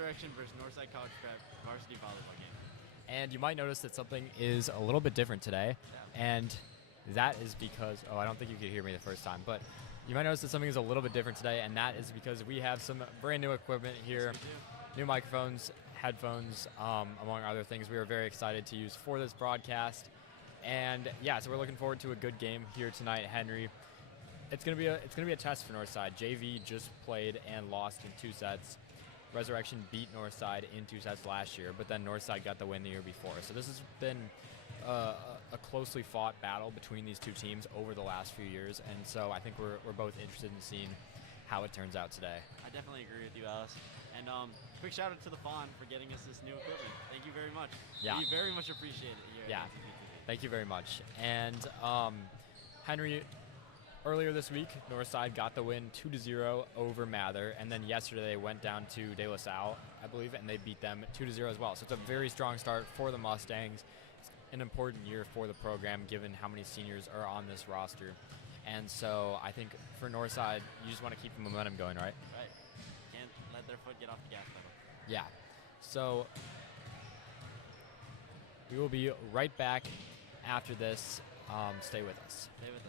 Resurrection versus Northside College Prep varsity volleyball game. And you might notice that something is a little bit different today, and that is because, oh, I don't think you could hear me the first time, but you might notice that something is a little bit different today, and that is because we have some brand new equipment here, new microphones, headphones, among other things we are very excited to use for this broadcast. And yeah, so we're looking forward to a good game here tonight, Henry. It's gonna be a test for Northside. JV just played and lost in 2 sets. Resurrection beat Northside in 2 sets last year, but then Northside got the win the year before. So this has been a closely fought battle between these two teams over the last few years, and so I think we're both interested in seeing how it turns out today. I definitely agree with you, Alice. And quick shout out to the Fawn for getting us this new equipment. Thank you very much. Yeah. We very much appreciate it here. Yeah. At NCP. Thank you very much. And Henry, earlier this week, Northside got the win 2-0 over Mather, and then yesterday they went down to De La Salle, I believe, and they beat them 2-0 as well. So it's a very strong start for the Mustangs. It's an important year for the program given how many seniors are on this roster. And so I think for Northside, you just want to keep the momentum going, right? Right. Can't let their foot get off the gas pedal. Yeah. So we will be right back after this. Stay with us. Stay with us.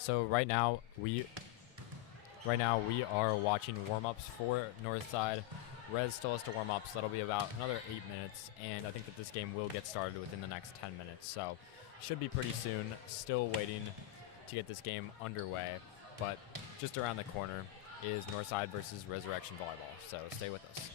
So right now we are watching warm-ups for Northside. Rez still has to warm up, so that'll be about another 8 minutes, and I think that this game will get started within the next 10 minutes. So should be pretty soon. Still waiting to get this game underway, but just around the corner is Northside versus Resurrection Volleyball. So stay with us.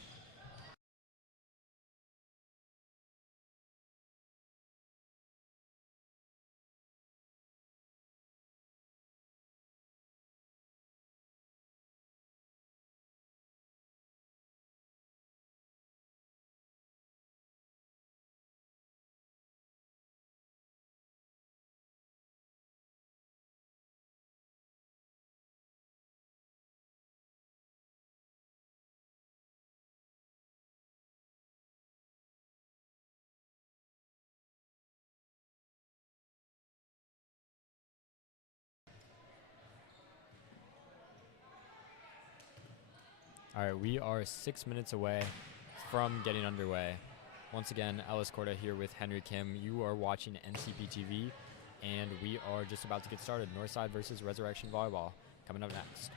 All right, we are 6 minutes away from getting underway. Once again, Ellis Corda here with Henry Kim. You are watching NCP TV, and we are just about to get started. Northside versus Resurrection Volleyball coming up next.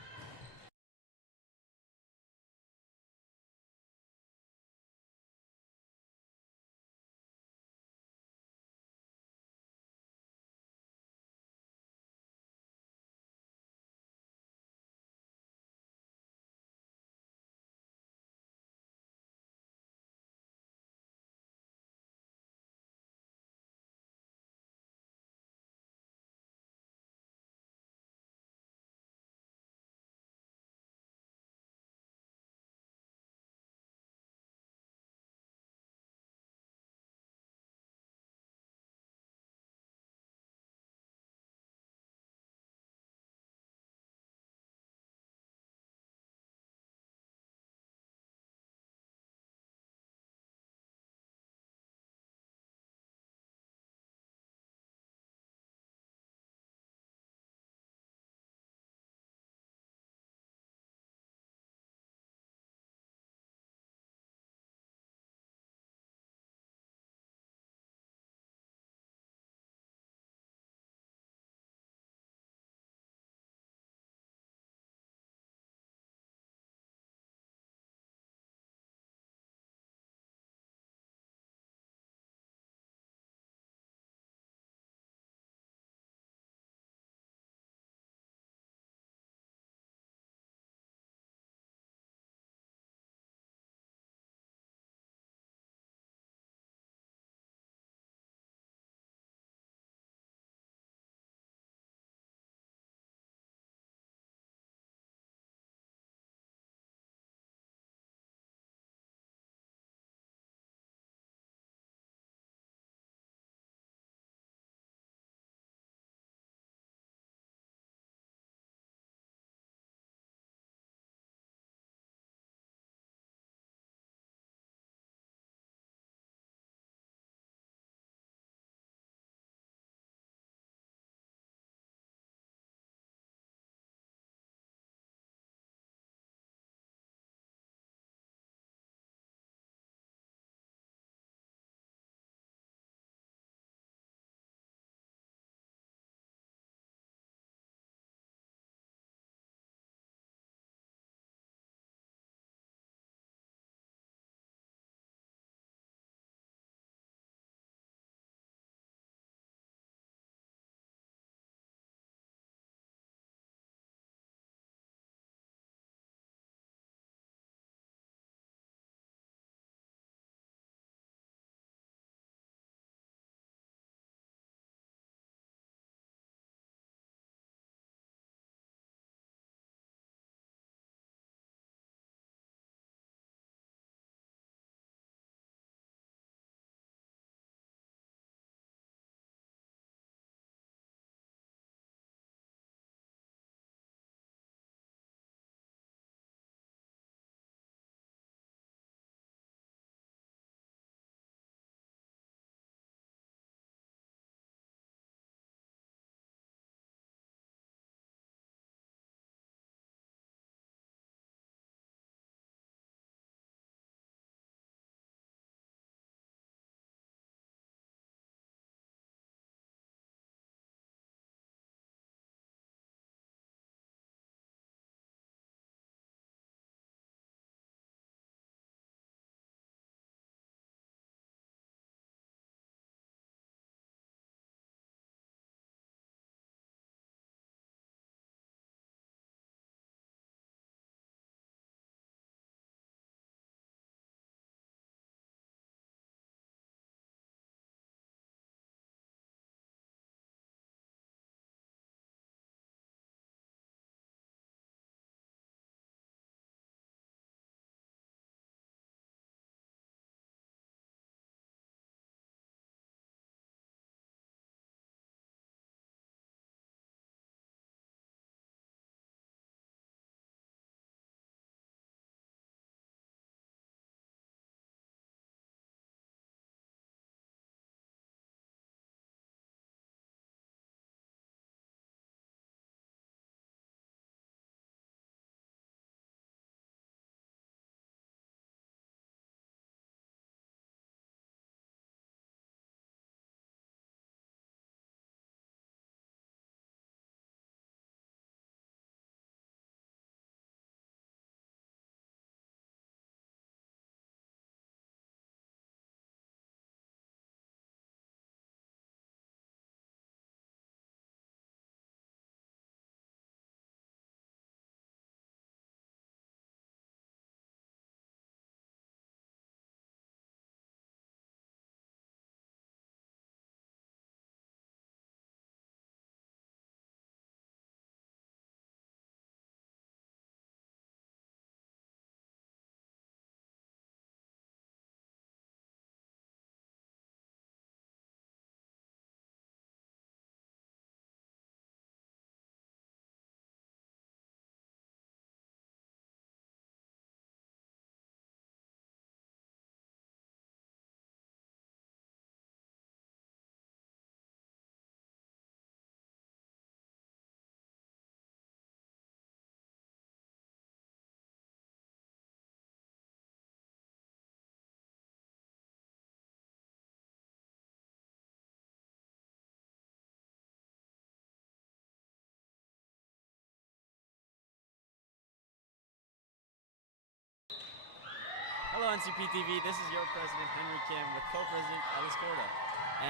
Hello NCP TV, this is your president Henry Kim with co-president Ellis Corda.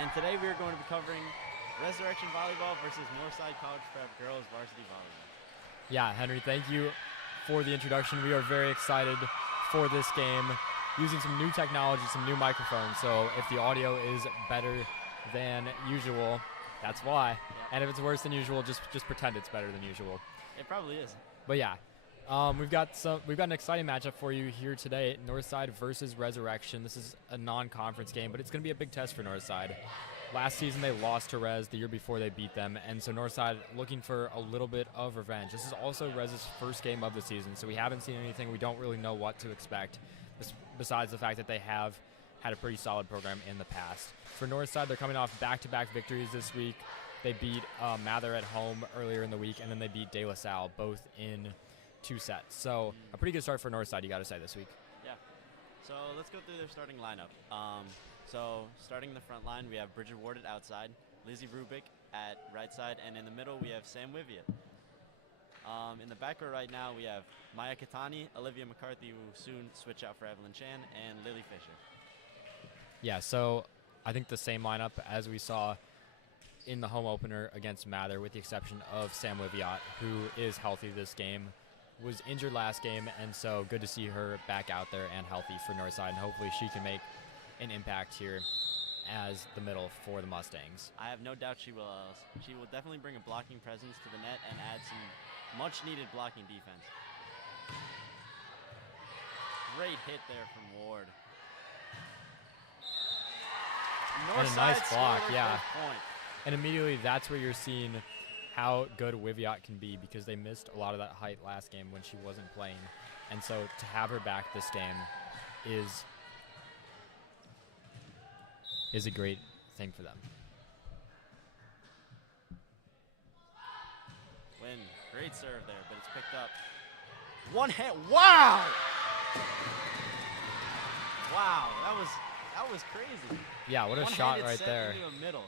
And today we are going to be covering Resurrection Volleyball versus Northside College Prep Girls Varsity Volleyball. Yeah, Henry, thank you for the introduction. We are very excited for this game, using some new technology, some new microphones. So if the audio is better than usual, that's why. Yep. And if it's worse than usual, just pretend it's better than usual. It probably is. But yeah, we've got an exciting matchup for you here today. Northside versus Resurrection. This is a non-conference game, but it's going to be a big test for Northside. Last season they lost to Res. The year before they beat them, and so Northside looking for a little bit of revenge. This is also Res's first game of the season, so we haven't seen anything. We don't really know what to expect, besides the fact that they have had a pretty solid program in the past. For Northside, they're coming off back-to-back victories this week. They beat Mather at home earlier in the week, and then they beat De La Salle, both in 2 sets. So a pretty good start for Northside, you got to say, this week. Yeah. So let's go through their starting lineup. So starting in the front line, we have Bridget Ward at outside, Lizzie Rubik at right side, and in the middle we have Sam Wiviat. In the back row right now, we have Maya Katani, Olivia McCarthy, who will soon switch out for Evelyn Chan, and Lily Fisher. Yeah, so I think the same lineup as we saw in the home opener against Mather, with the exception of Sam Wiviat, who is healthy this game, was injured last game, and so good to see her back out there and healthy for Northside, and hopefully she can make an impact here as the middle for the Mustangs. I have no doubt she will. She will definitely bring a blocking presence to the net and add some much-needed blocking defense. Great hit there from Ward. And a nice block, yeah. Point. And immediately that's where you're seeing how good Wiviat can be, because they missed a lot of that height last game when she wasn't playing. And so to have her back this game is a great thing for them. Win. Great serve there, but it's picked up. One hit. Wow! Wow, that was crazy. Yeah, what a shot right there. Into a middle.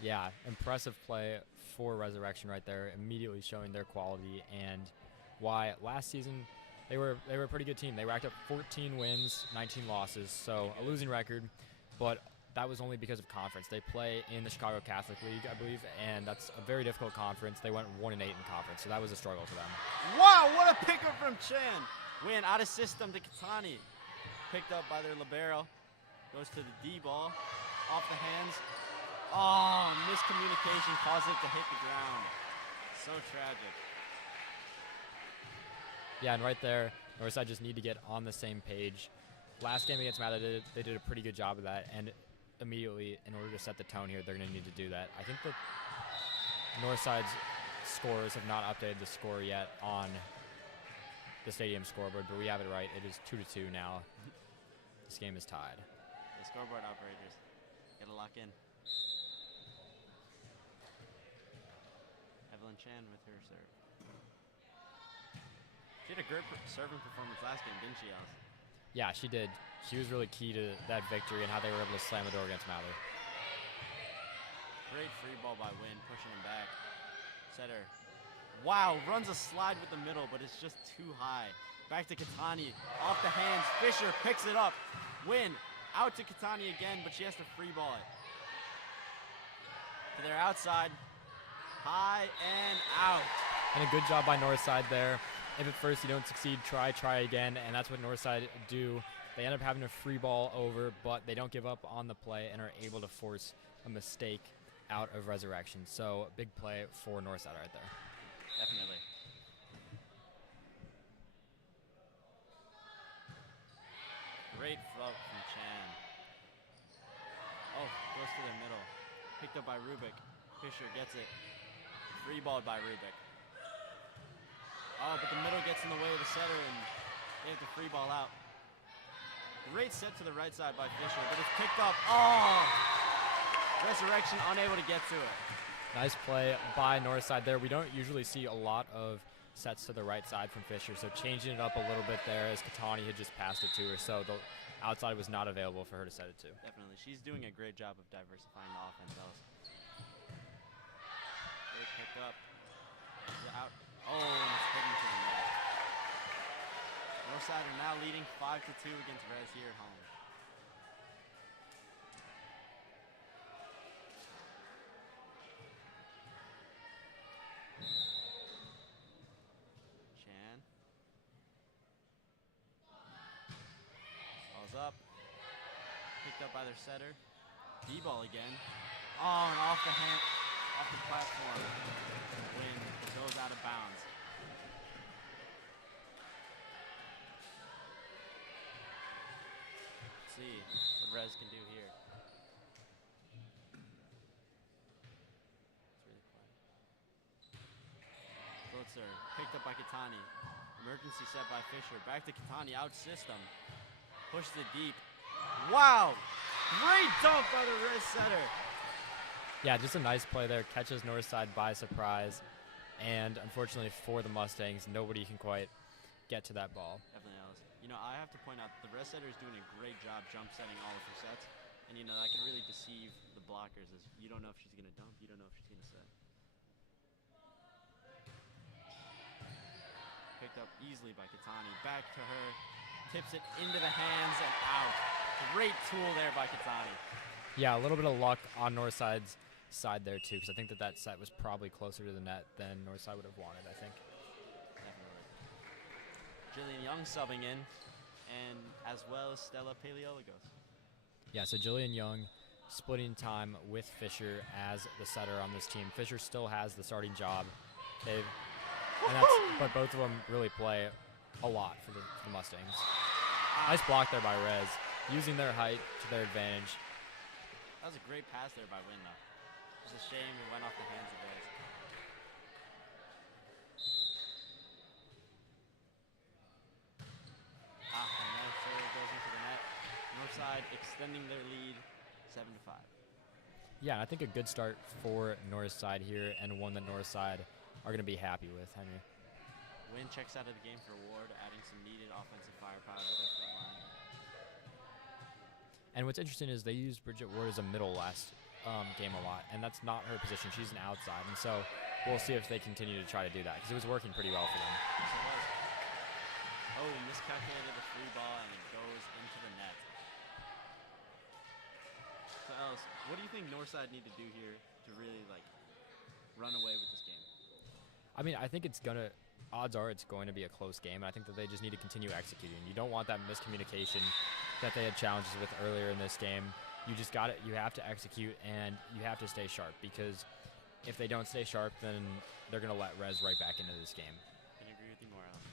Yeah, impressive play for Resurrection right there, immediately showing their quality and why last season they were a pretty good team. They racked up 14 wins, 19 losses, so a losing record, but that was only because of conference. They play in the Chicago Catholic League, I believe, and that's a very difficult conference. They went 1-8 in conference, so that was a struggle for them. Wow, what a pickup from Chan. Win out of system to Katani. Picked up by their libero. Goes to the D ball. Off the hands. Oh, miscommunication caused it to hit the ground. So tragic. Yeah, and right there, Northside just need to get on the same page. Last game against Mather, they did a pretty good job of that, and immediately, in order to set the tone here, they're going to need to do that. I think that Northside's scorers have not updated the score yet on the stadium scoreboard, but we have it right. It is 2-2 now. This game is tied. The scoreboard operators gotta lock in. Evelyn Chan with her serve. She had a great serving performance last game, didn't she, Alice? Yeah, she did. She was really key to that victory and how they were able to slam the door against Mather. Great free ball by Wynn, pushing him back. Setter. Wow, runs a slide with the middle, but it's just too high. Back to Katani, off the hands. Fisher picks it up. Wynn, out to Katani again, but she has to free ball it. To their outside. High and out. And a good job by Northside there. If at first you don't succeed, try again, and that's what Northside do. They end up having a free ball over, but they don't give up on the play and are able to force a mistake out of Resurrection. So big play for Northside right there. Definitely. Great float from Chan. Oh, goes to the middle. Picked up by Rubik. Fisher gets it. Free balled by Rubik. Oh, but the middle gets in the way of the setter, and they have to free ball out. Great set to the right side by Fisher, but it's picked up. Oh! Resurrection unable to get to it. Nice play by Northside there. We don't usually see a lot of sets to the right side from Fisher, so changing it up a little bit there as Katani had just passed it to her, so the outside was not available for her to set it to. Definitely. She's doing a great job of diversifying the offense, Alice. Great pick up. Out. Oh, and it's hidden to the net. Northside are now leading 5-2 against Rez here at home. Chan. Ball's up. Picked up by their setter. D-ball again. Oh, and off the platform. Win goes out of bounds. Let's see what Rez can do here. It's really quiet. Float serve. Picked up by Katani. Emergency set by Fisher. Back to Katani. Out system. Pushes it deep. Wow! Great dunk by the Rez setter. Yeah, just a nice play there. Catches Northside by surprise. And unfortunately for the Mustangs, nobody can quite get to that ball. Definitely else. You know, I have to point out the Rez setter is doing a great job jump setting all of her sets. And, you know, that can really deceive the blockers as you don't know if she's going to dump, you don't know if she's going to set. Picked up easily by Katani. Back to her. Tips it into the hands and out. Great tool there by Katani. Yeah, a little bit of luck on Northside's side there too, because I think that set was probably closer to the net than Northside would have wanted, I think. Definitely. Jillian Young subbing in, and as well as Stella Paleologos. Yeah, so Jillian Young splitting time with Fisher as the setter on this team. Fisher still has the starting job. But both of them really play a lot for the Mustangs. Nice block there by Rez, using their height to their advantage. That was a great pass there by Win, though. It's a shame it went off the hands of Rez. The net serve goes into the net. Northside extending their lead 7-5. Yeah, I think a good start for Northside here, and one that Northside are going to be happy with, Henry. Win checks out of the game for Ward, adding some needed offensive firepower to their front line. And what's interesting is they used Bridget Ward as a middle last game a lot, and that's not her position. She's an outside, and so we'll see if they continue to try to do that, because it was working pretty well for them. Yes, it was. Oh, miscalculated the free ball, and it goes into the net. So, Ellis, what do you think Northside need to do here to really, run away with this game? I mean, I think odds are it's going to be a close game, and I think that they just need to continue executing. You don't want that miscommunication that they had challenges with earlier in this game. You just you have to execute, and you have to stay sharp, because if they don't stay sharp, then they're going to let Rez right back into this game. Can agree with you more, Alan.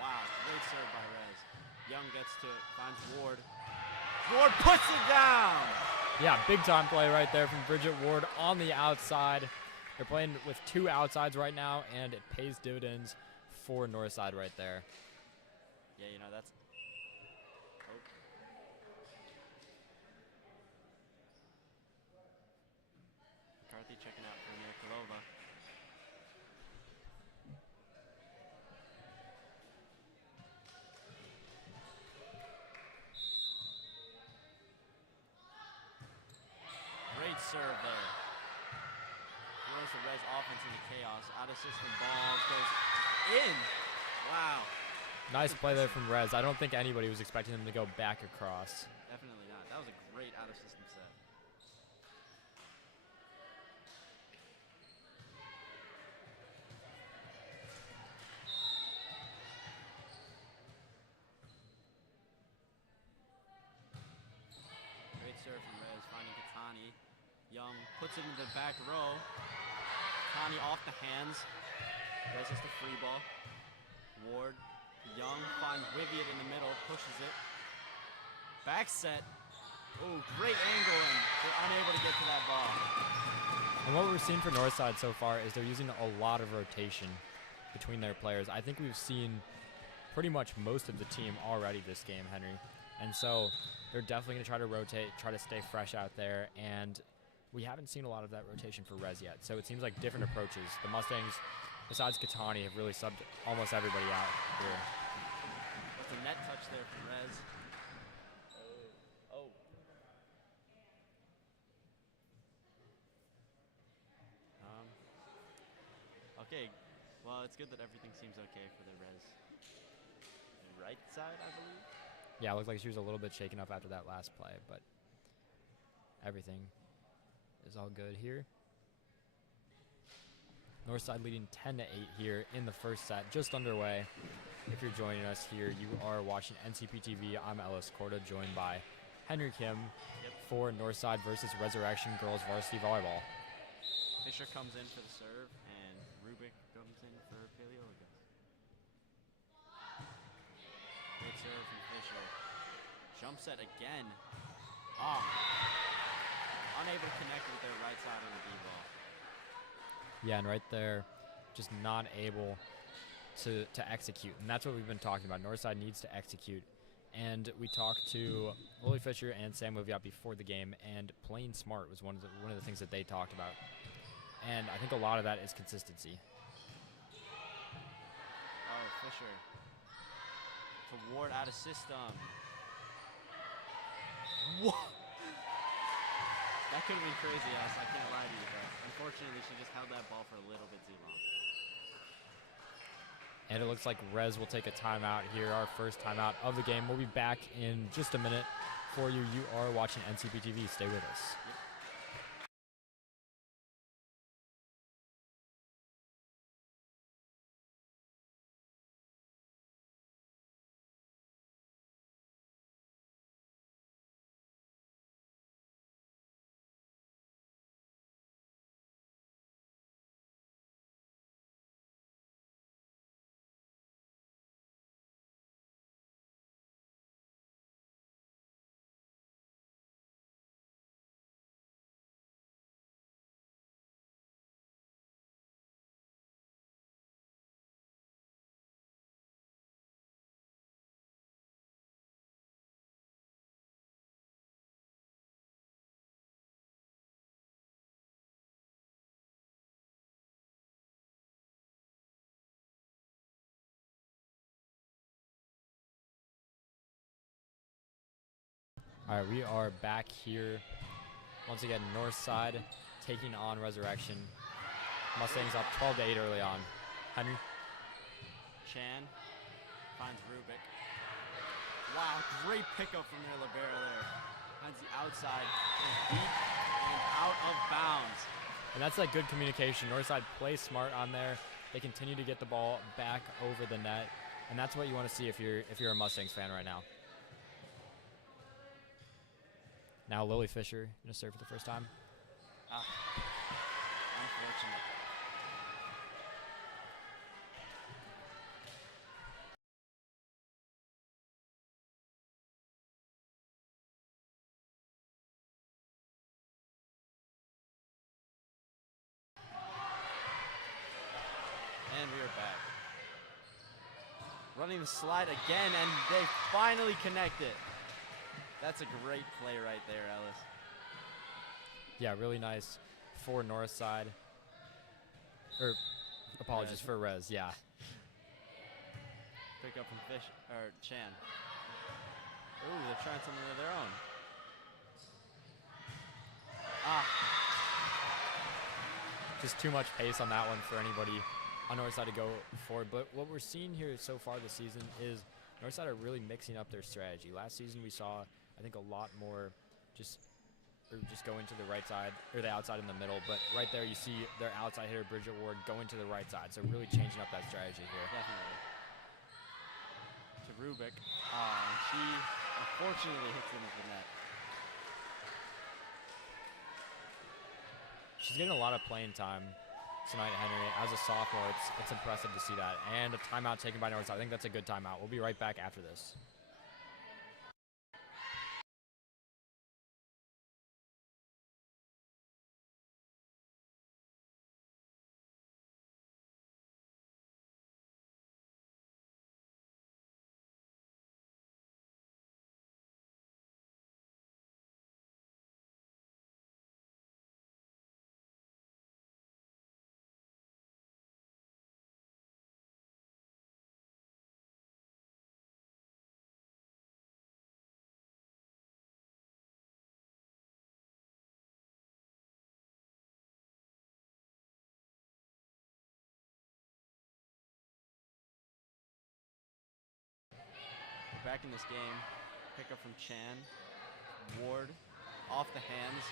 Wow, great serve by Rez. Young gets to it, finds Ward. Ward puts it down! Yeah, big time play right there from Bridget Ward on the outside. They're playing with two outsides right now, and it pays dividends for Northside right there. Yeah, you know, that's... Oh. McCarthy checking out for Nikolova. Great serve there. Throws the Rez offense into chaos. Out of system balls goes in. Wow. Nice play there from Rez. I don't think anybody was expecting them to go back across. Definitely not. That was a great out of system set. Great serve from Rez, finding Katani. Young puts it into the back row. Katani off the hands. Rez has the free ball. Ward. Young finds Wiviet in the middle, pushes it. Back set. Oh, great angle, and they're unable to get to that ball. And what we're seeing for Northside so far is they're using a lot of rotation between their players. I think we've seen pretty much most of the team already this game, Henry. And so they're definitely going to try to rotate, try to stay fresh out there. And we haven't seen a lot of that rotation for Rez yet. So it seems like different approaches. The Mustangs, besides Katani, have really subbed almost everybody out here. That's a net touch there from Rez. Oh. Okay. Well, it's good that everything seems okay for the res. Right side, I believe. Yeah, it looked like she was a little bit shaken up after that last play, but everything is all good here. Northside leading 10-8 here in the first set, just underway. If you're joining us here, you are watching NCP TV. I'm Ellis Corda, joined by Henry Kim for Northside versus Resurrection Girls Varsity Volleyball. Fisher comes in for the serve, and Rubik comes in for Paleologos. Great serve from Fisher. Jump set again. Unable to connect with their right side of the D-ball. Yeah, and right there, just not able to execute. And that's what we've been talking about. Northside needs to execute. And we talked to Lily Fisher and Sam Moviat before the game, and playing smart was one of the things that they talked about. And I think a lot of that is consistency. Oh, Fisher. Toward out of system. What? That could have been crazy, Alice. I can't lie to you, but unfortunately she just held that ball for a little bit too long. And it looks like Rez will take a timeout here, our first timeout of the game. We'll be back in just a minute for you. You are watching NCP TV. Stay with us. Yep. All right, we are back here. Once again, Northside taking on Resurrection. Mustangs up 12-8 early on. Henry? Chan finds Rubik. Wow, great pickup from their libero there. Finds the outside, deep and out of bounds. And that's like good communication. Northside plays smart on there. They continue to get the ball back over the net, and that's what you want to see if you're a Mustangs fan right now. Now Lily Fisher gonna serve for the first time. Unfortunate. And we are back. Running the slide again, and they finally connect it. That's a great play right there, Ellis. Yeah, really nice for Northside. Or apologies for Rez, yeah. Pick up from Chan. Ooh, they're trying something of their own. Just too much pace on that one for anybody on Northside to go forward. But what we're seeing here so far this season is Northside are really mixing up their strategy. Last season we saw, I think, a lot more just going to the right side, or the outside in the middle. But right there you see their outside hitter, Bridget Ward, going to the right side. So really changing up that strategy here. Definitely. To Rubik. And she unfortunately hits into the net. She's getting a lot of playing time tonight, Henry. As a sophomore, it's impressive to see that. And a timeout taken by Northside. I think that's a good timeout. We'll be right back after this. back in this game. Pickup from Chan. Ward off the hands.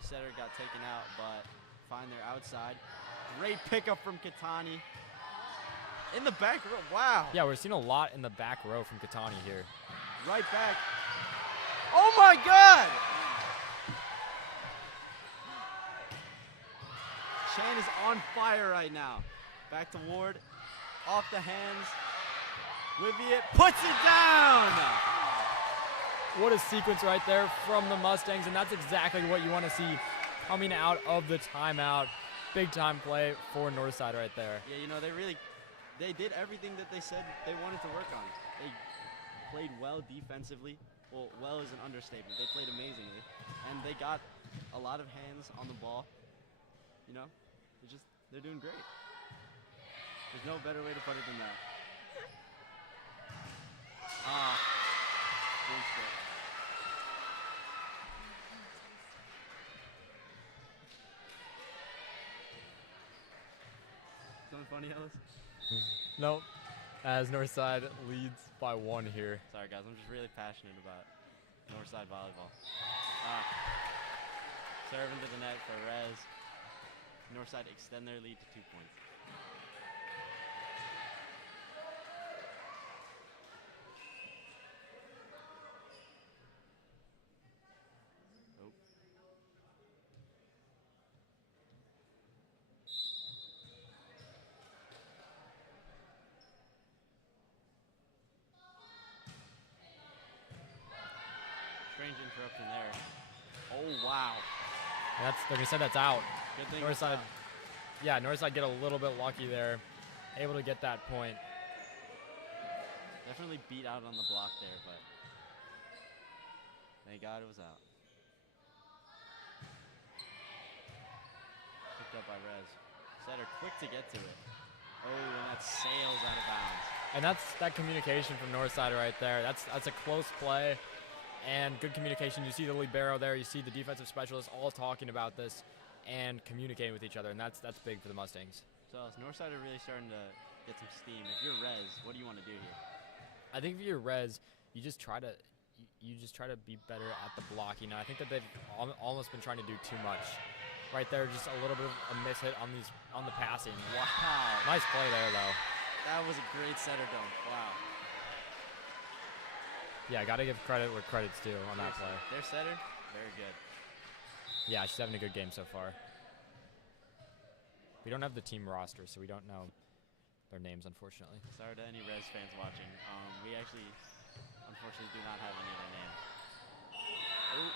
Setter got taken out, but find their outside. Great pickup from Katani. In the back row, wow. Yeah, we're seeing a lot in the back row from Katani here. Right back. Oh my God! Chan is on fire right now. Back to Ward, off the hands. Wiviet puts it down! What a sequence right there from the Mustangs, and that's exactly what you want to see coming out of the timeout. Big time play for Northside right there. Yeah, you know, they did everything that they said they wanted to work on. They played well defensively. Well is an understatement. They played amazingly. And they got a lot of hands on the ball. You know, they're doing great. There's no better way to put it than that. Jinxed it. Something funny, Ellis? Nope. As Northside leads by 1 here. Sorry, guys. I'm just really passionate about Northside volleyball. Serve into the net for Rez. Northside extend their lead to 2 points. Oh. Strange interruption there. Oh, wow. And like I said, that's out. Good thing Northside, yeah, Northside get a little bit lucky there. Able to get that point. Definitely beat out on the block there, but thank God it was out. Picked up by Rez. Setter quick to get to it. Oh, and that sails out of bounds. And that's that communication from Northside right there. That's a close play and good communication. You see the libero there. You see the defensive specialists all talking about this and communicating with each other, and that's big for the Mustangs. So Northside are really starting to get some steam. If you're Rez, what do you want to do here? I think if you're Rez, you just try to be better at the blocking. I think that they've almost been trying to do too much. Right there, just a little bit of a miss hit on the passing. Wow. Nice play there, though. That was a great setter dunk. Wow. Yeah, got to give credit where credit's due on that play. Their setter, very good. Yeah, she's having a good game so far. We don't have the team roster, so we don't know their names, unfortunately. Sorry to any Rez fans watching. We actually, unfortunately, do not have any of their names. Oh.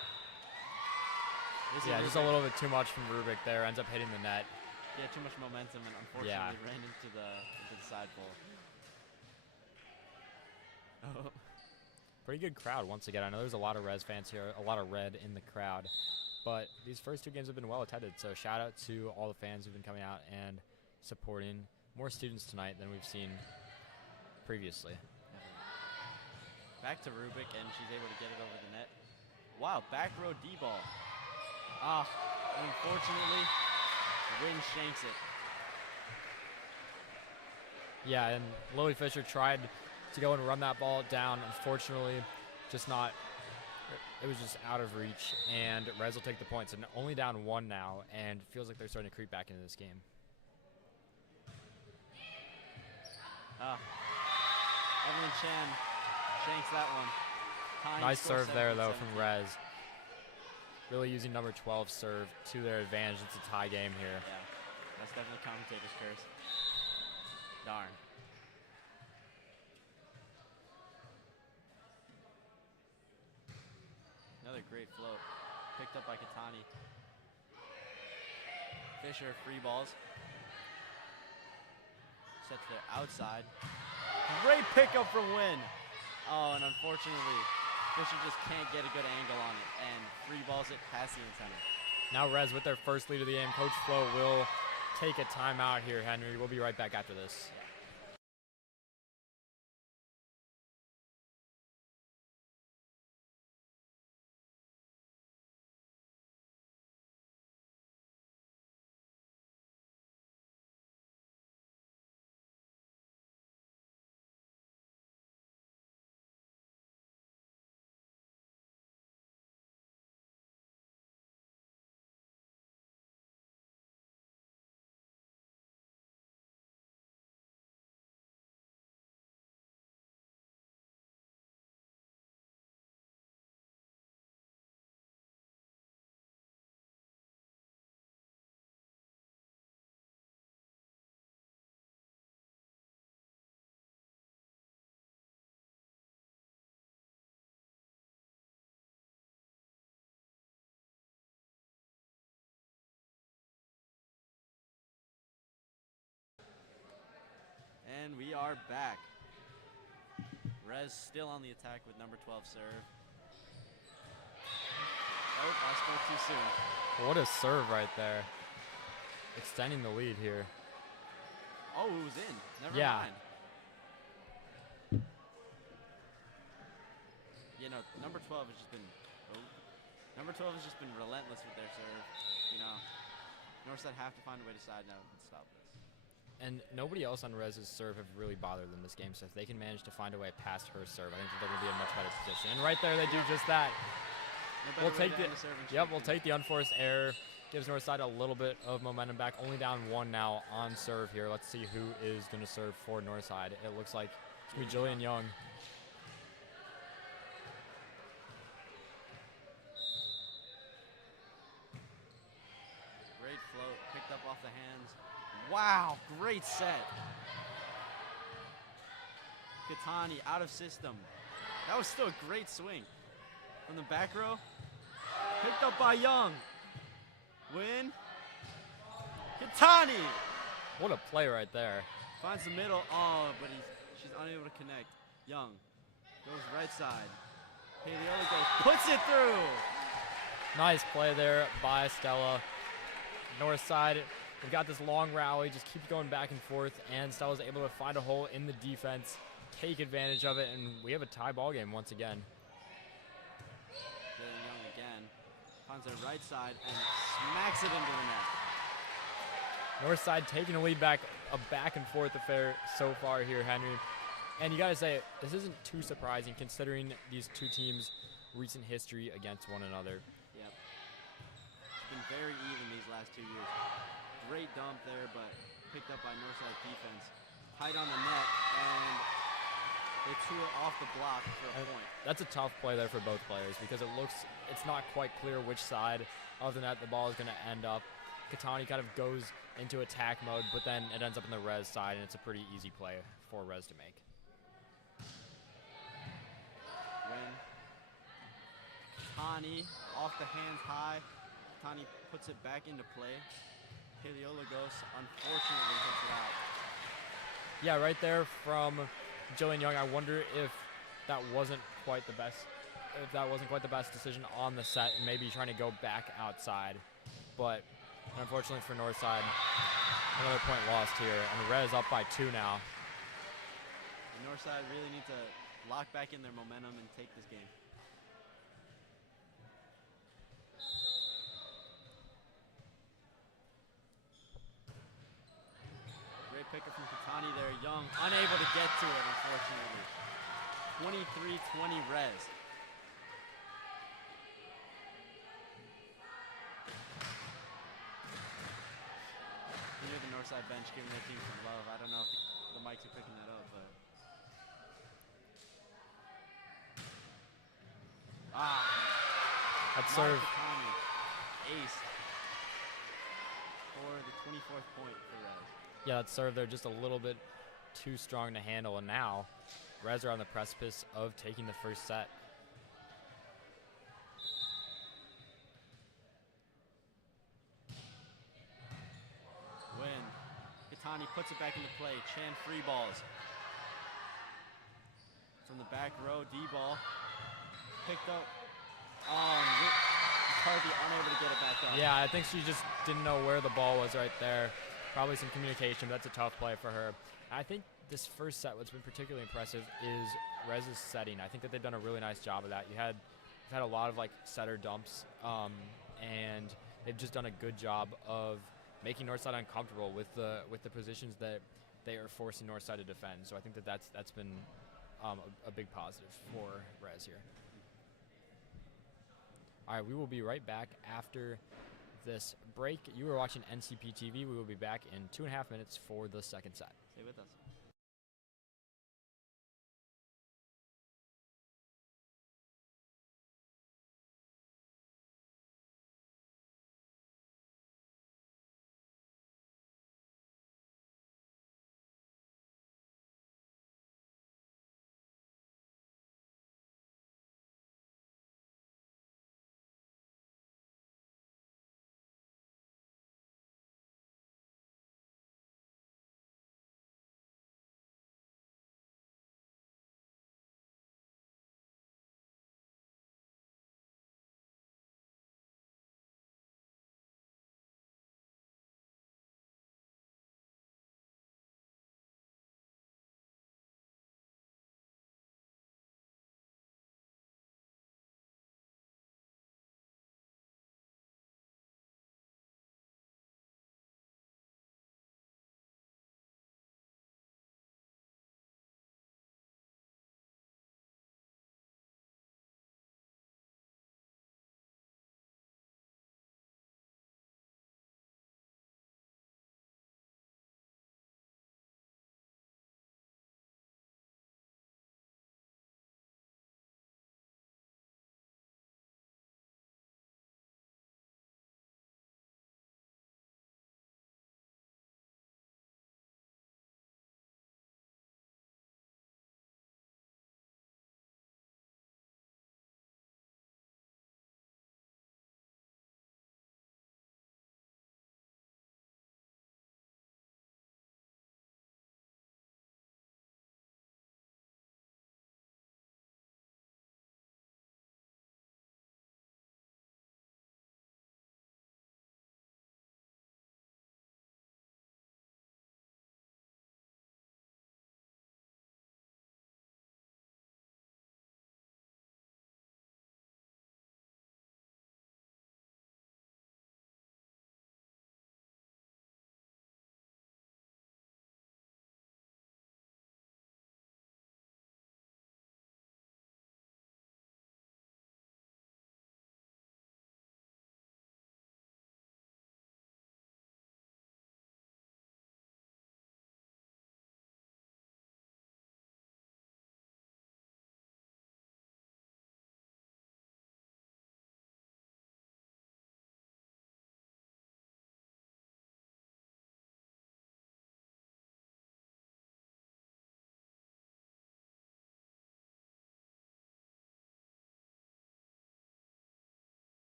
Yeah, just a little bit too much from Rubik there. Ends up hitting the net. Yeah, too much momentum, and unfortunately ran into the side pole. Oh. Pretty good crowd once again. I know there's a lot of Rez fans here, a lot of red in the crowd. But these first 2 games have been well attended, so shout out to all the fans who've been coming out and supporting. More students tonight than we've seen previously. Back to Rubik, and she's able to get it over the net. Wow, back row D-ball. Unfortunately, Wynn shanks it. Yeah, and Lily Fisher tried to go and run that ball down. Unfortunately, just not. It was just out of reach, and Rez will take the points. And only down 1 now, and feels like they're starting to creep back into this game. Evelyn Chan shanks that one. Nice serve there, though, from Rez. Really using number 12 serve to their advantage. It's a tie game here. Yeah, that's definitely commentator's curse. Darn. Another great float. Picked up by Katani. Fisher free balls. Sets their outside. Great pickup from Wynn. Oh, and unfortunately, Fisher just can't get a good angle on it and free balls it past the antenna. Now Rez with their first lead of the game. Coach Flo will take a timeout here, Henry. We'll be right back after this. And we are back. Rez still on the attack with number 12 serve. Oh, I spoke too soon. What a serve right there. Extending the lead here. Oh, it was in. Never Yeah. mind. You know, number 12 has just been relentless with their serve. You know, Northside have to find a way to side note and stop this. And nobody else on Rez's serve have really bothered them this game, so if they can manage to find a way past her serve, I think that they're going to be in a much better position. And right there, they do just that. No we'll take the unforced error. Gives Northside a little bit of momentum back. Only down 1 now on serve here. Let's see who is going to serve for Northside. It looks like it's going to be Jillian Young. Great float, picked up off the hands. Wow, great set. Katani out of system. That was still a great swing. From the back row, picked up by Young. Win. Katani! What a play right there. Finds the middle, oh, but she's unable to connect. Young goes right side. Paleola goes, puts it through! Nice play there by Stella. Northside, we've got this long rally, just keep going back and forth, and Stella's able to find a hole in the defense, take advantage of it, and we have a tie ball game once again. Young again, finds the right side and smacks it into the net. Northside taking the lead back, a back and forth affair so far here, Henry. And you gotta say, this isn't too surprising considering these two teams' recent history against one another. Yep. It's been very even these last 2 years. Great dump there, but picked up by Northside defense. Tight on the net, and they threw it off the block for a point. That's a tough play there for both players because it's not quite clear which side of the net the ball is going to end up. Katani kind of goes into attack mode, but then it ends up in the Rez side, and it's a pretty easy play for Rez to make. Win. Katani off the hands high. Katani puts it back into play. Paleologos unfortunately hits it out. Yeah, right there from Jillian Young. I wonder if that wasn't quite the best. If that wasn't quite the best decision on the set, and maybe trying to go back outside. But unfortunately for Northside, another point lost here, and Rez up by 2 now. The Northside really need to lock back in their momentum and take this game. Great picker from Katani there. Young unable to get to it, unfortunately. 23-20 Rez. You hear the Northside bench giving their team some love. I don't know if the mics are picking that up, but. That serve. Ace for the 24th point for Rez. Yeah, that serve there just a little bit too strong to handle, and now Rez are on the precipice of taking the first set. Win. Katani puts it back into play. Chan free balls. From the back row, D-ball. Picked up. Oh, McCarthy unable to get it back up. Yeah, I think she just didn't know where the ball was right there. Probably some communication, but that's a tough play for her. I think this first set, what's been particularly impressive is Rez's setting. I think that they've done a really nice job of that. You've had a lot of like setter dumps, and they've just done a good job of making Northside uncomfortable with the positions that they are forcing Northside to defend. So I think that that's been a big positive for Rez here. All right, we will be right back after this break. You are watching NCP TV. We will be back in 2.5 minutes for the second set. Stay with us.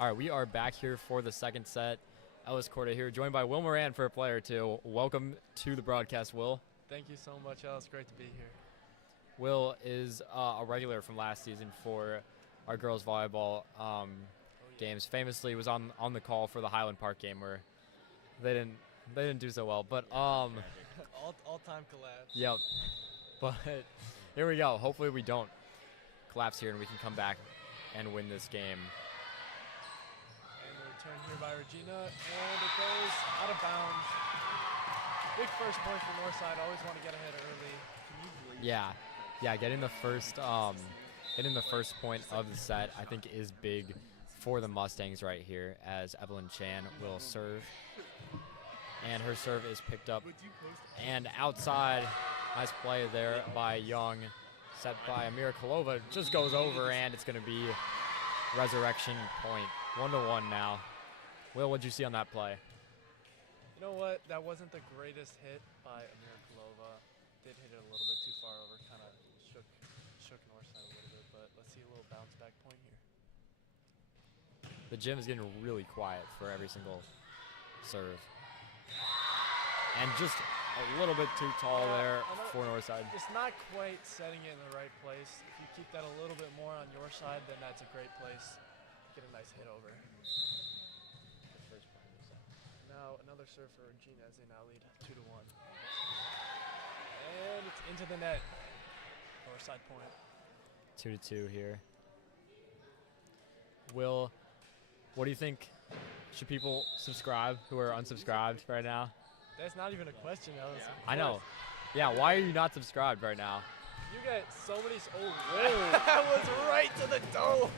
All right, we are back here for the second set. Ellis Corda here, joined by Will Moran for a play or two. Welcome to the broadcast, Will. Thank you so much, Ellis. Great to be here. Will is a regular from last season for our girls volleyball games. Famously, was on the call for the Highland Park game where they didn't do so well. But All-time collapse. yep. But here we go. Hopefully we don't collapse here and we can come back and win this game. And the return here by Regina, and it goes out of bounds. Big first point for Northside. Always want to get ahead early. Yeah, getting the first point of the set I think is big for the Mustangs right here, as Evelyn Chan will serve, and her serve is picked up and outside. Nice play there by Young, set by Amira Kolova, just goes over, and it's going to be resurrection point. 1-1 now. Will, what'd you see on that play? You know what? That wasn't the greatest hit by Amira Kolova. Did hit it a little bit too far over, kind of shook Northside a little bit, but let's see a little bounce back point here. The gym is getting really quiet for every single serve. And just a little bit too tall there for Northside. Just not quite setting it in the right place. If you keep that a little bit more on your side, then that's a great place. Get a nice hit over. Now another serve for Regina as they now lead 2-1. And it's into the net. Northside point. 2-2 here. Will, what do you think? Should people subscribe who are unsubscribed right now? That's not even a question, Ellis. I know. Yeah, why are you not subscribed right now? You get so many. Whoa! That was right to the dome.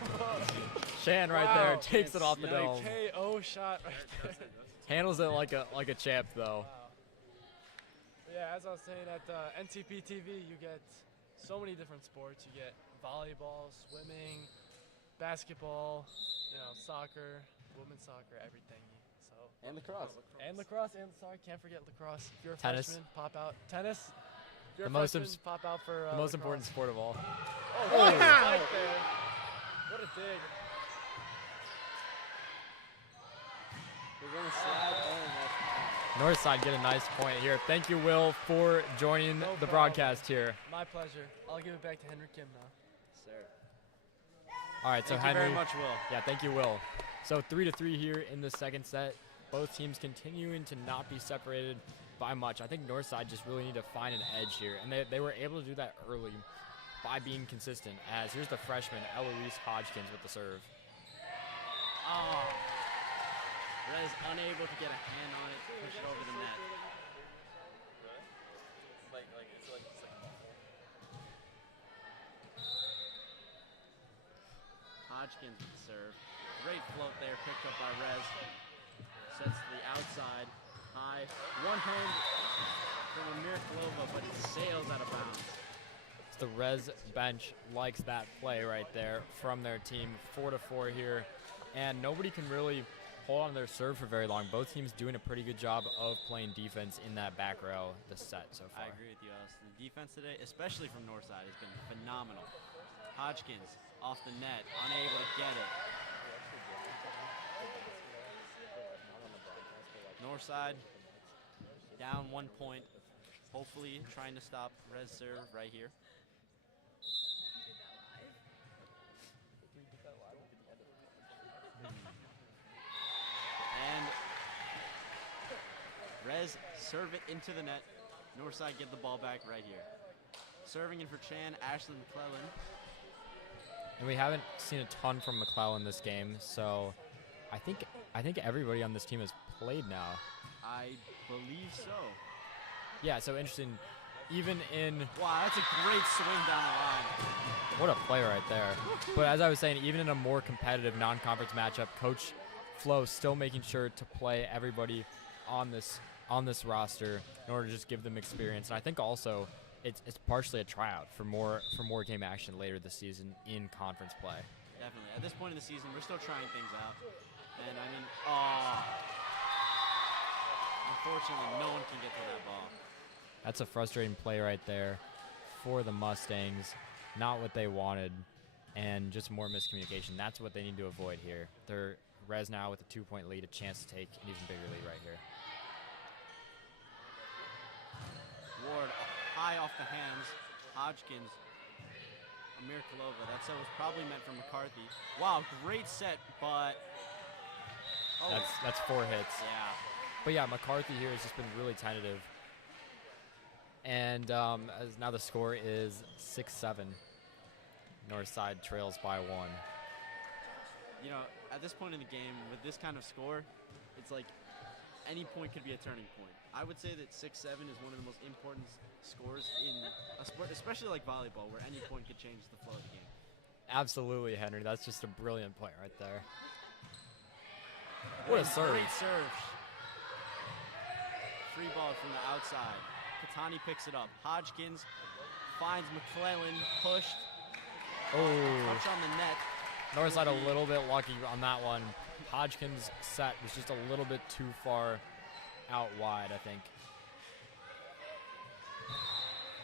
Chan right there takes it off the dome. KO shot right there. Handles it like a champ though. Wow. Yeah, as I was saying, at NCP TV, you get so many different sports. You get volleyball, swimming, basketball, soccer, women's soccer, everything. And lacrosse. And lacrosse, and sorry, can't forget lacrosse. If you're a Tennis. freshman, pop out. Tennis. If you're The a most freshman, pop out for The most lacrosse. important sport of all. Oh, what a spike there. What a dig. We're going to slide Northside get a nice point here. Thank you, Will, for joining No the problem. broadcast here. My pleasure. I'll give it back to Henry Kim now. Sir. All right, so Thank you Henry. very much, Will. Yeah, thank you, Will. So 3-3 here in the second set. Both teams continuing to not be separated by much. I think Northside just really need to find an edge here, and they were able to do that early by being consistent. As here's the freshman Eloise Hodgkins with the serve. Oh. Rez unable to get a hand on it, push it over the net. Hodgkins with the serve. Great float there, picked up by Rez. Sets to the outside, high. One hand from Amir Kolova, but it sails out of bounds. The Rez bench likes that play right there from their team. 4-4 here, and nobody can really hold on to their serve for very long. Both teams doing a pretty good job of playing defense in that back row this set so far. I agree with you, Alice. The defense today, especially from Northside, has been phenomenal. Hodgkins off the net, unable to get it. Northside down 1 point. Hopefully trying to stop Rez serve right here. And Rez serve it into the net. Northside get the ball back right here. Serving in for Chan, Ashley McClellan. And we haven't seen a ton from McClellan this game, so I think everybody on this team has played now. I believe so. Yeah, so interesting. Even in Wow, that's a great swing down the line. what a play right there. But as I was saying, even in a more competitive non-conference matchup, Coach Flo still making sure to play everybody on this roster in order to just give them experience. And I think also it's partially a tryout for more game action later this season in conference play. Definitely. At this point in the season, we're still trying things out. And I mean, unfortunately, no one can get to that ball. That's a frustrating play right there for the Mustangs. Not what they wanted, and just more miscommunication. That's what they need to avoid here. They're Rez now with a 2-point lead, a chance to take an even bigger lead right here. Ward high off the hands. Hodgkins. Amir Kalova. That set was probably meant for McCarthy. Wow, great set, but... Oh, That's 4 hits. yeah. But yeah, McCarthy here has just been really tentative. And as now the score is 6-7. Northside trails by 1. You know, at this point in the game, with this kind of score, it's like any point could be a turning point. I would say that 6-7 is one of the most important scores in a sport, especially like volleyball, where any point could change the flow of the game. Absolutely, Henry. That's just a brilliant point right there. What a serve. Great serve. Free ball from the outside. Katani picks it up. Hodgkins finds McClellan, pushed. Oh. Touch on the net. Northside a little bit lucky on that one. Hodgkins' set was just a little bit too far out wide, I think.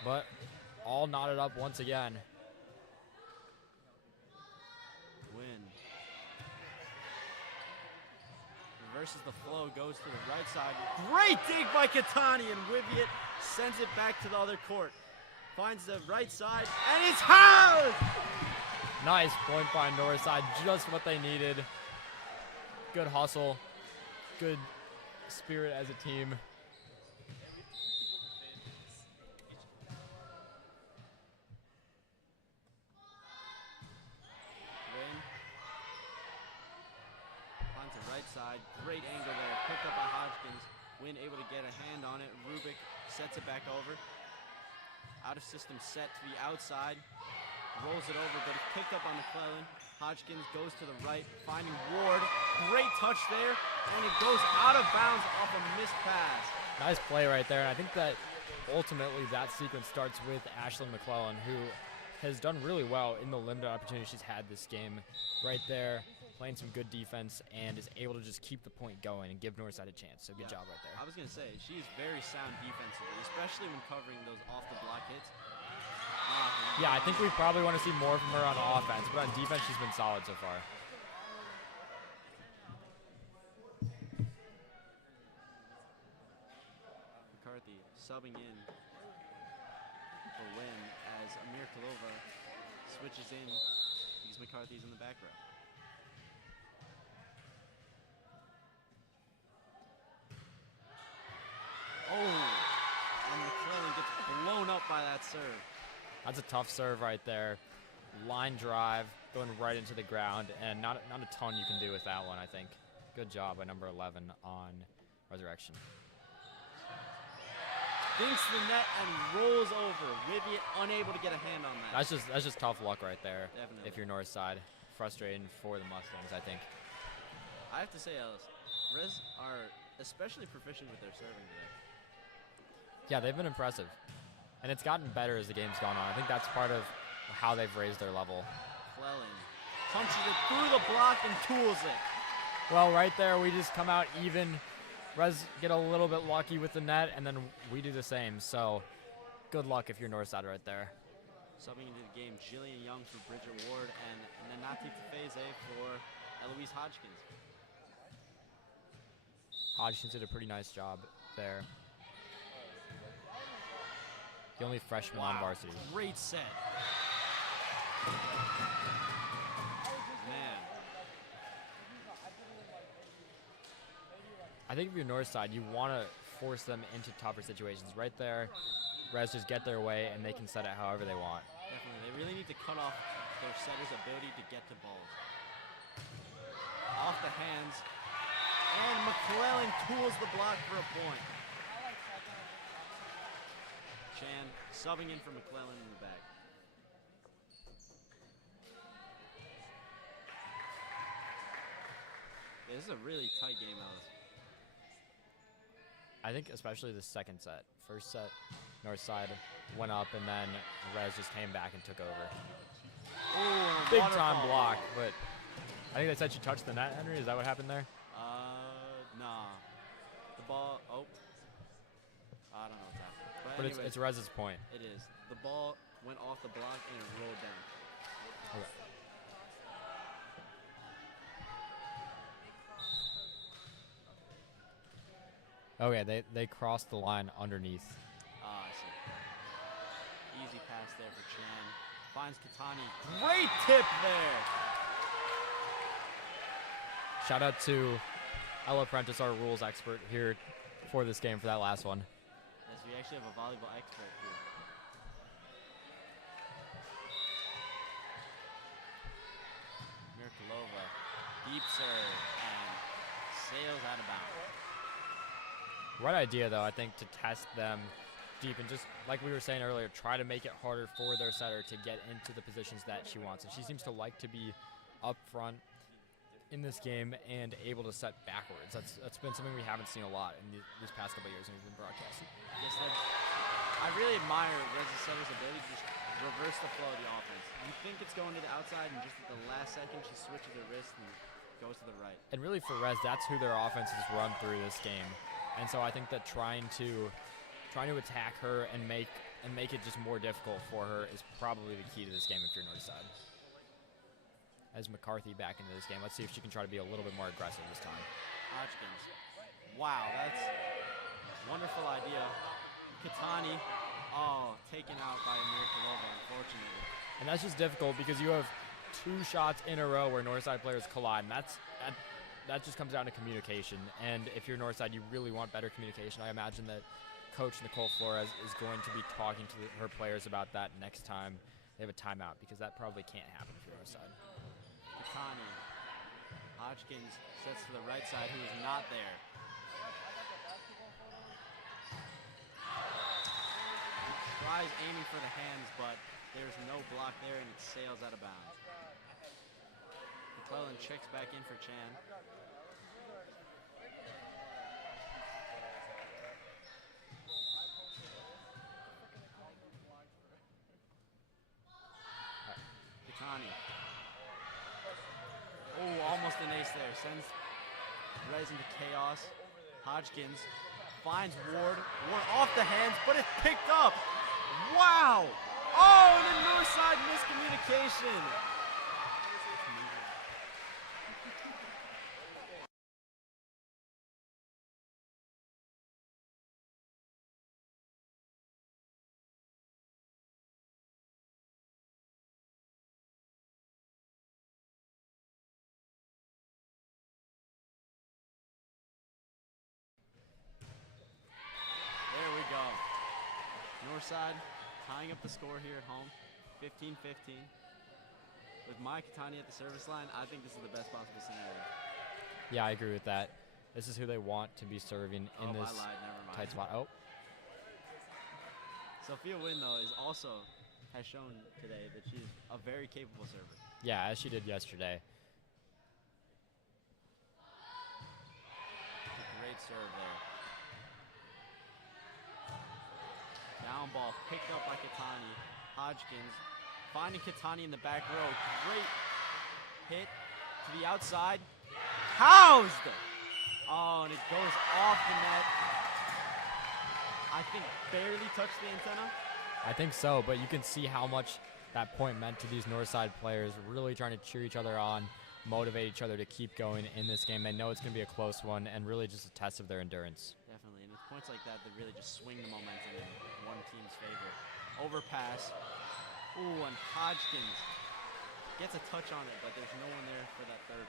But all knotted up once again. Win. Reverses the flow, goes to the right side. Great dig by Katani, and Wiviet sends it back to the other court. Finds the right side, and it's housed! Nice point by Northside, just what they needed. Good hustle, good spirit as a team. Win. Finds the right side, great angle there, picked up by Hodgkins. Win able to get a hand on it. Rubik sets it back over. Out of system set to the outside. Rolls it over, but it's picked up on McClellan. Hodgkins goes to the right, finding Ward. Great touch there, and it goes out of bounds off a missed pass. Nice play right there, and I think that ultimately that sequence starts with Ashlyn McClellan, who has done really well in the limited opportunities she's had this game. Right there, playing some good defense, and is able to just keep the point going and give Northside a chance. So good job right there. I was going to say, she's very sound defensively, especially when covering those off-the-block hits. Yeah, I think we probably want to see more from her on offense, but on defense, she's been solid so far. McCarthy subbing in for Win as Amir Kalova switches in because McCarthy's in the back row. Oh, and McClellan gets blown up by that serve. That's a tough serve right there. Line drive, going right into the ground, and not a ton you can do with that one, I think. Good job by number 11 on Resurrection. Dinks the net and rolls over. Wiviet unable to get a hand on that. That's just tough luck right there. Definitely. If you're Northside. Frustrating for the Mustangs, I think. I have to say, Ellis, Rez are especially proficient with their serving today. Yeah, they've been impressive. And it's gotten better as the game's gone on. I think that's part of how they've raised their level. McClellan punches it through the block and tools it. Well, right there, we just come out even. Rez get a little bit lucky with the net, and then we do the same. So good luck if you're Northside right there. Subbing into the game, Jillian Young for Bridget Ward and Nanati Tafeze for Eloise Hodgkins. Hodgkins did a pretty nice job there. The only freshman on varsity. Great set. Man. I think if you're Northside, you want to force them into tougher situations. Right there, Rez just get their way, and they can set it however they want. Definitely. They really need to cut off their setter's ability to get to balls. Off the hands. And McClellan tools the block for a point. Chan subbing in for McClellan in the back. Yeah, this is a really tight game, Alice. I think especially the second set. First set, Northside went up, and then Rez just came back and took over. Oh, big time block, but I think they said she touched the net, Henry. Is that what happened there? Nah. The ball, I don't know what's happening. But anyways, it's Rez's point. It is. The ball went off the block and it rolled down. Okay. Oh yeah, they crossed the line underneath. Ah, I see. Easy pass there for Chan. Finds Katani. Great tip there. Shout out to Ella Prentice, our rules expert here for this game for that last one. Yes, we actually have a volleyball expert here. Mirkulova, deep serve, and sails out of bounds. Right idea, though, I think, to test them deep and just, like we were saying earlier, try to make it harder for their setter to get into the positions that she wants. And she seems to like to be up front in this game and able to set backwards. That's been something we haven't seen a lot in these past couple of years when we've been broadcasting. Yes, I really admire Rez's setter's ability to just reverse the flow of the offense. You think it's going to the outside, and just at the last second, she switches her wrist and goes to the right. And really for Rez, that's who their offense has run through this game. And so I think that trying to attack her and make it just more difficult for her is probably the key to this game if you're Northside. As McCarthy back into this game, let's see if she can try to be a little bit more aggressive this time. Hodgkins. Wow, that's a wonderful idea. Katani, taken out by Mirkulova, unfortunately. And that's just difficult because you have 2 shots in a row where Northside players collide, and that just comes down to communication. And if you're Northside, you really want better communication. I imagine that Coach Nicole Flores is going to be talking to her players about that next time they have a timeout, because that probably can't happen if you're Northside. Katani. Hodgkins sets to the right side, who is not there. Tries aiming for the hands, but there's no block there, and it sails out of bounds. McClellan checks back in for Chan. Katani. Oh, almost an ace there. Sends Rez into chaos. Hodgkins finds Ward. Ward off the hands, but it's picked up. Wow! Oh, and a Northside miscommunication. There we go. Northside tying up the score here at home, 15-15. With Maya Katani at the service line, I think this is the best possible scenario. Yeah, I agree with that. This is who they want to be serving in this I lied, never mind. tight spot. Oh, Sophia Wynn, though, has shown today that she's a very capable server. yeah, as she did yesterday. It's a great serve there. Down ball picked up by Katani. Hodgkins finding Katani in the back row. Great hit to the outside. Housed! Oh, and it goes off the net. I think barely touched the antenna. I think so, but you can see how much that point meant to these Northside players, really trying to cheer each other on, motivate each other to keep going in this game. They know it's going to be a close one and really just a test of their endurance. Definitely, and it's points like that that really just swing the momentum in one team's favor. Overpass. Ooh, and Hodgkins gets a touch on it, but there's no one there for that third.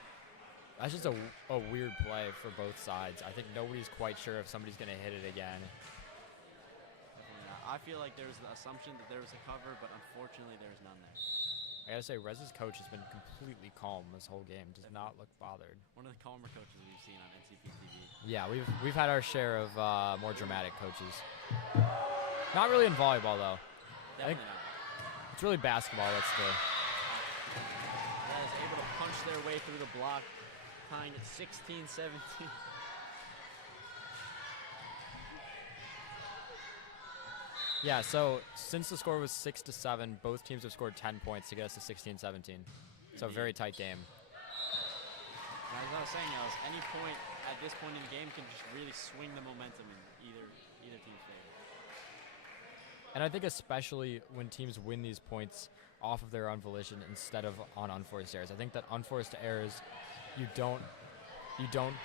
That's just a weird play for both sides. I think nobody's quite sure if somebody's going to hit it again. Definitely not. I feel like there was the assumption that there was a cover, but unfortunately there's none there. I got to say, Rez's coach has been completely calm this whole game. Does not look bothered. One of the calmer coaches we've seen on NCP TV. Yeah, we've had our share of more dramatic coaches. Not really in volleyball, though. Definitely not. It's really basketball that's the... That is able to punch their way through the block, tying at 16-17. Yeah, so since the score was 6-7, both teams have scored 10 points to get us to 16-17. So a very tight game. As I was saying, Alice, any point at this point in the game can just really swing the momentum in either team's favor. And I think especially when teams win these points off of their own volition instead of on unforced errors. I think that unforced errors, you don't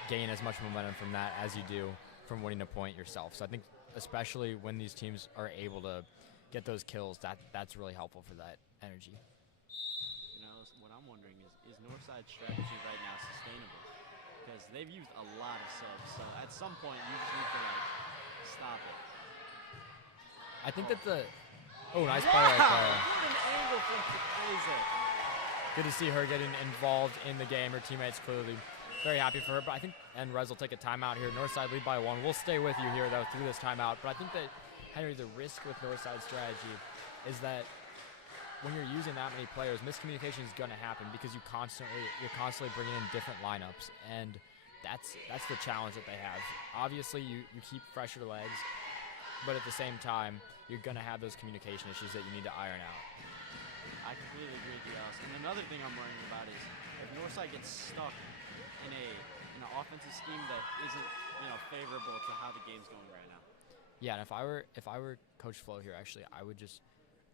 gain as much momentum from that as you do from winning a point yourself. So I think especially when these teams are able to get those kills, that's really helpful for that energy. You know, what I'm wondering is Northside's strategy right now sustainable? Because they've used a lot of subs, so at some point you just need to like stop it. I think that nice play right there. What an angle from Teresa. Good to see her getting involved in the game. Her teammates clearly very happy for her, but I think Rez will take a timeout here. Northside lead by 1. We'll stay with you here though through this timeout, but I think that Henry, the risk with Northside's strategy is that when you're using that many players, miscommunication is going to happen because you're constantly bringing in different lineups, and that's the challenge that they have. Obviously, you keep fresher legs, but at the same time, you're going to have those communication issues that you need to iron out. I completely agree with you, Alice. And another thing I'm worrying about is if Northside gets stuck in an offensive scheme that isn't favorable to how the game's going right now. Yeah, and if I were Coach Flo here, actually, I would just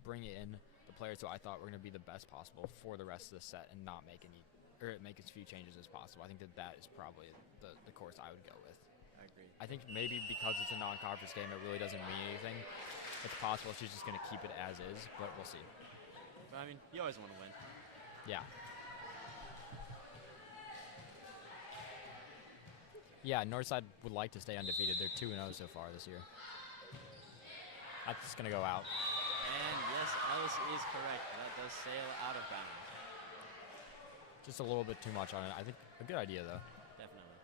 bring in the players who I thought were going to be the best possible for the rest of the set and not make as few changes as possible. I think that is probably the course I would go with. I agree. I think maybe because it's a non-conference game, it really doesn't mean anything. It's possible she's just going to keep it as is, but we'll see. But I mean, you always want to win. Yeah. Yeah, Northside would like to stay undefeated. They're 2-0 so far this year. That's going to go out. And yes, Ellis is correct. That does sail out of bounds. Just a little bit too much on it. I think a good idea, though. Definitely.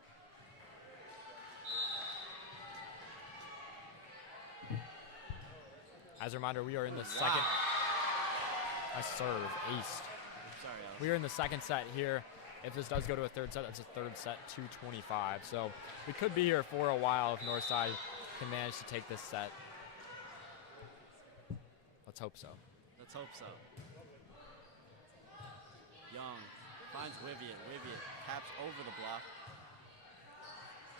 As a reminder, we are in the second. I serve, aced. Sorry, Ellis. We are in the second set here. If this does go to a third set, that's a third set, 225. So we could be here for a while if Northside can manage to take this set. Let's hope so. Let's hope so. Young finds Wiviet. Wiviet taps over the block.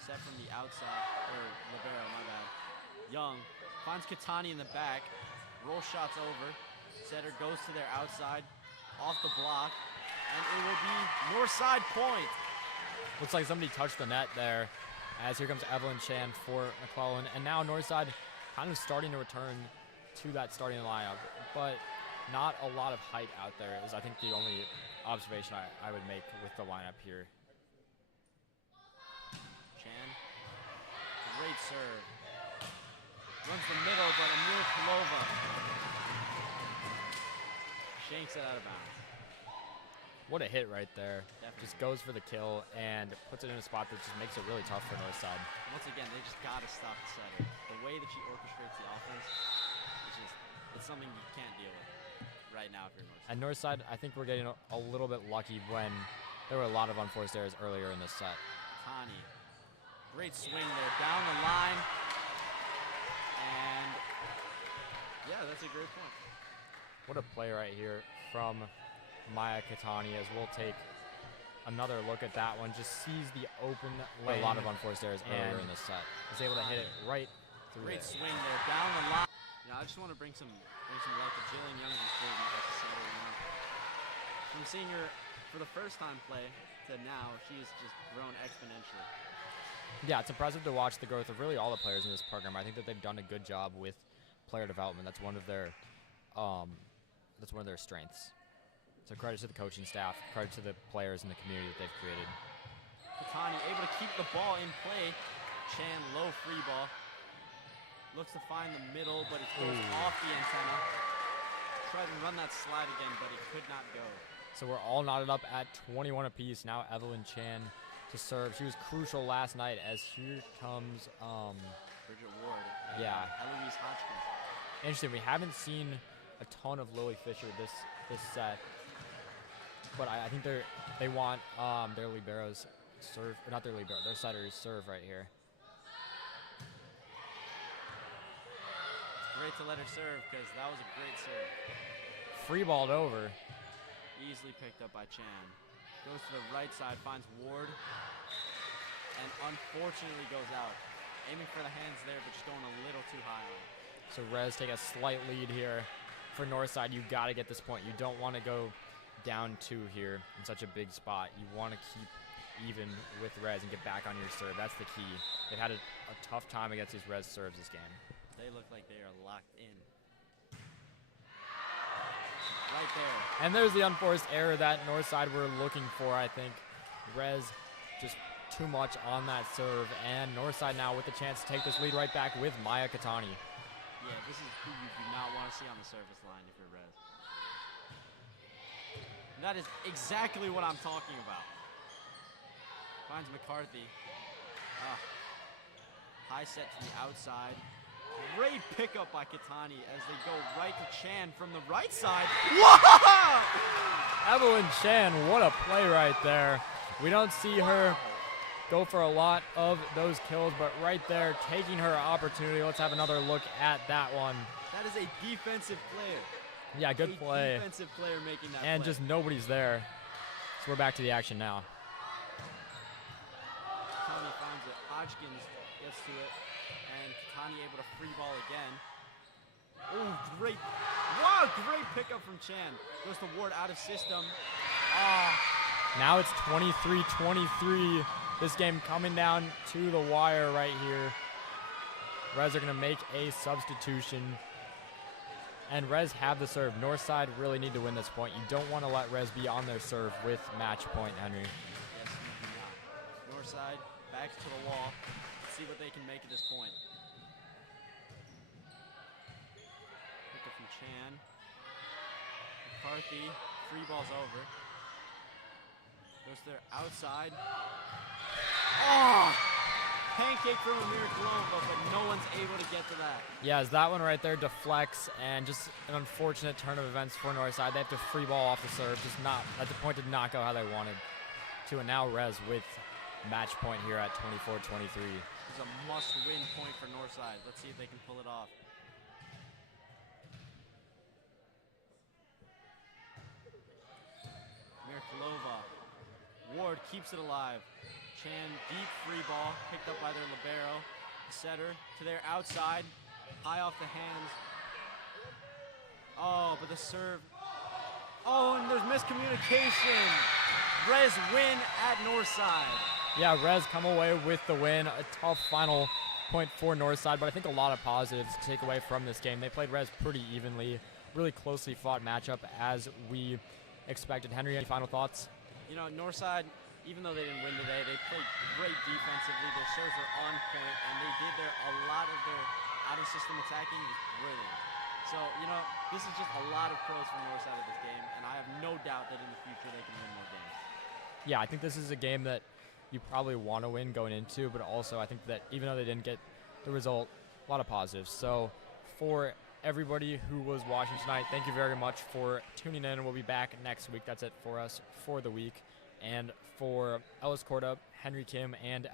Set from the outside, or libero, my bad. Young finds Katani in the back. Roll shots over. Setter goes to their outside, off the block, and it will be Northside point. Looks like somebody touched the net there, as here comes Evelyn Chan for McClellan. And now Northside kind of starting to return to that starting lineup, but not a lot of height out there is I think the only observation I would make with the lineup here. Chan, great serve. Runs the middle, but Emil Kolova shanks it out of bounds. What a hit right there. Definitely. Just goes for the kill and puts it in a spot that just makes it really tough for Northside. Once again, they just got to stop the setter. The way that she orchestrates the offense, it's something you can't deal with right now if you're Northside. And Northside, I think we're getting a little bit lucky when there were a lot of unforced errors earlier in this set. Tani, great swing there, down the line. And yeah, that's a great point. What a play right here from Maya Katani, as we'll take another look at that one. Just sees the open lane. A lot of unforced errors earlier in this set. Is able to hit it right through Great there. swing there, down the line. I just want to bring some light to Jillian Young's improvement as a setter. From seeing her for the first time play to now, she's just grown exponentially. Yeah, it's impressive to watch the growth of really all the players in this program. I think that they've done a good job with player development. That's one of their strengths. So credit to the coaching staff, credit to the players in the community that they've created. Katani able to keep the ball in play. Chan low free ball. Looks to find the middle, but it goes off the antenna. Tried to run that slide again, but it could not go. So we're all knotted up at 21 apiece. Now Evelyn Chan to serve. She was crucial last night, as here comes Bridget Ward. Yeah. Eloise Hodgkins. Interesting. We haven't seen a ton of Lily Fisher this set, but I think they want their liberos serve, or not their libero, their setters serve right here. Great to let her serve, because that was a great serve. Free balled over. Easily picked up by Chan. Goes to the right side, finds Ward, and unfortunately goes out. Aiming for the hands there, but just going a little too high on it. So Rez take a slight lead here for Northside. You got to get this point. You don't want to go down 2 here in such a big spot. You want to keep even with Rez and get back on your serve. That's the key. They've had a tough time against these Rez serves this game. They look like they are locked in. Right there. And there's the unforced error that Northside were looking for, I think. Rez just too much on that serve, and Northside now with the chance to take this lead right back with Maya Katani. Yeah, this is who you do not want to see on the service line if you're Rez. That is exactly what I'm talking about. Finds McCarthy. High set to the outside. Great pickup by Katani as they go right to Chan from the right side. Whoa! Evelyn Chan, what a play right there. We don't see her go for a lot of those kills, but right there, taking her opportunity. Let's have another look at that one. That is a defensive player. Yeah, good play. Defensive player making that and play. Just nobody's there. So we're back to the action now. Katani finds it. Hodgkins gets to it. And Katani able to free ball again. Oh, great. Wow, great pickup from Chan. Goes to Ward out of system. Now it's 23-23. This game coming down to the wire right here. Rez are going to make a substitution. And Rez have the serve. Northside really need to win this point. You don't want to let Rez be on their serve with match point, Henry. Yes, you do not. Northside back to the wall. Let's see what they can make at this point. Pick up from Chan. McCarthy. Free ball's over. Goes to their outside. Oh! Pancake from Amir Kolova, but no one's able to get to that. Yeah, as that one right there deflects, and just an unfortunate turn of events for Northside. They have to free ball off the serve. Just not, at the point did not go how they wanted to. And now Rez with match point here at 24-23. This is a must-win point for Northside. Let's see if they can pull it off. Amir Kolova. Ward keeps it alive. Chan, deep free ball, picked up by their libero. Setter to their outside, high off the hands. Oh, but the serve. Oh, and there's miscommunication. Rez win at Northside. Yeah, Rez come away with the win. A tough final point for Northside, but I think a lot of positives to take away from this game. They played Rez pretty evenly, really closely fought matchup as we expected. Henry, any final thoughts? You know, Northside, even though they didn't win today, they played great defensively. Their serves were on point, and they did a lot of their out-of-system attacking was brilliant. So, you know, this is just a lot of pros from Northside of this game, and I have no doubt that in the future they can win more games. Yeah, I think this is a game that you probably want to win going into, but also I think that even though they didn't get the result, a lot of positives. So for everybody who was watching tonight, thank you very much for tuning in. We'll be back next week. That's it for us for the week. And for Ellis Corda, Henry Kim, and